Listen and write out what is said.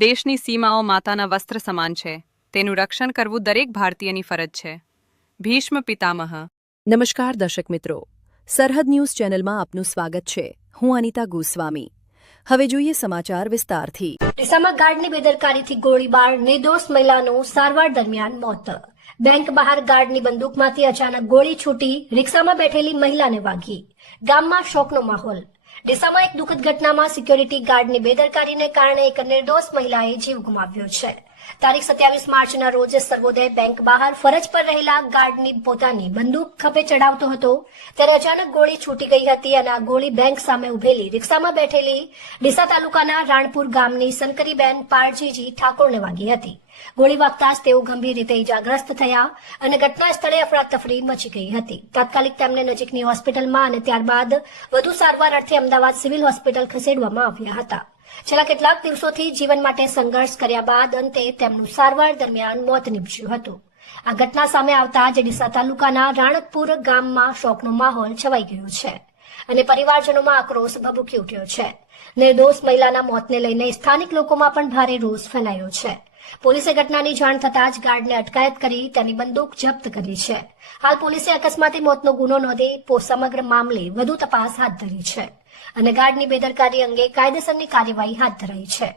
દેશની સીમાઓ માતાના વસ્ત્ર સમાન છે. તેનું રક્ષણ કરવું દરેક ભારતીયની ફરજ છે. ભીષ્મ પિતામહ. નમસ્કાર દર્શક મિત્રો, સરહદ ન્યૂઝ ચેનલમાં આપનું સ્વાગત છે. હું અનિતા ગોસ્વામી. હવે જોઈએ સમાચાર વિસ્તારથી. ડીસામાં ગાર્ડની બેદરકારીથી ગોળીબાર, નિર્દોષ મહિલાનું સારવાર દરમિયાન મોત. બેંક બહાર ગાર્ડની બંદૂકમાંથી અચાનક ગોળી છૂટી રિક્ષામાં બેઠેલી મહિલાને વાગી. ગામમાં શોકનો માહોલ. ડીસામાં એક દુઃખદ ઘટનામાં સિક્યોરિટી ગાર્ડની બેદરકારીને કારણે એક નિર્દોષ મહિલાએ જીવ ગુમાવ્યો છે. તારીખ 27 માર્ચના રોજ સર્વોદય બેંક બહાર ફરજ પર રહેલા ગાર્ડની પોતાની બંદૂક ખભે ચડાવતો હતો ત્યારે અચાનક ગોળી છૂટી ગઈ હતી અને આ ગોળી બેંક સામે ઉભેલી રિક્ષામાં બેઠેલી ડીસા તાલુકાના રાણપુર ગામની શંકરીબેન પારજીજી ઠાકોરને વાગી હતી. ગોળી વાગતા જ તેઓ ગંભીર રીતે ઇજાગ્રસ્ત થયા અને ઘટના સ્થળે અફરાતફરી મચી ગઈ હતી. તાત્કાલિક તેમને નજીકની હોસ્પિટલમાં અને ત્યારબાદ વધુ સારવાર અર્થે અમદાવાદ સિવિલ હોસ્પિટલ ખસેડવામાં આવ્યા હતા. છેલ્લા કેટલાક દિવસોથી જીવન માટે સંઘર્ષ કર્યા બાદ અંતે તેમનું સારવાર દરમિયાન મોત નીપજ્યું હતું. આ ઘટના સામે આવતા જ ડીસા તાલુકાના રાણકપુર ગામમાં શોકનો માહોલ છવાઈ ગયો છે અને પરિવારજનોમાં આક્રોશ ભભૂકી ઉઠ્યો છે. નિર્દોષ મહિલાના મોતને લઈને સ્થાનિક લોકોમાં પણ ભારે રોષ ફેલાયો છે. પોલીસે ઘટનાની જાણ થતાં જ ગાર્ડને અટકાયત કરી તેની બંદૂક જપ્ત કરી છે. હાલ પોલીસે અકસ્માતે મોતનો ગુનો નોંધી સમગ્ર મામલે વધુ તપાસ હાથ ધરી છે અને ગાર્ડની બેદરકારી અંગે કાયદેસરની કાર્યવાહી હાથ ધરાઈ છે.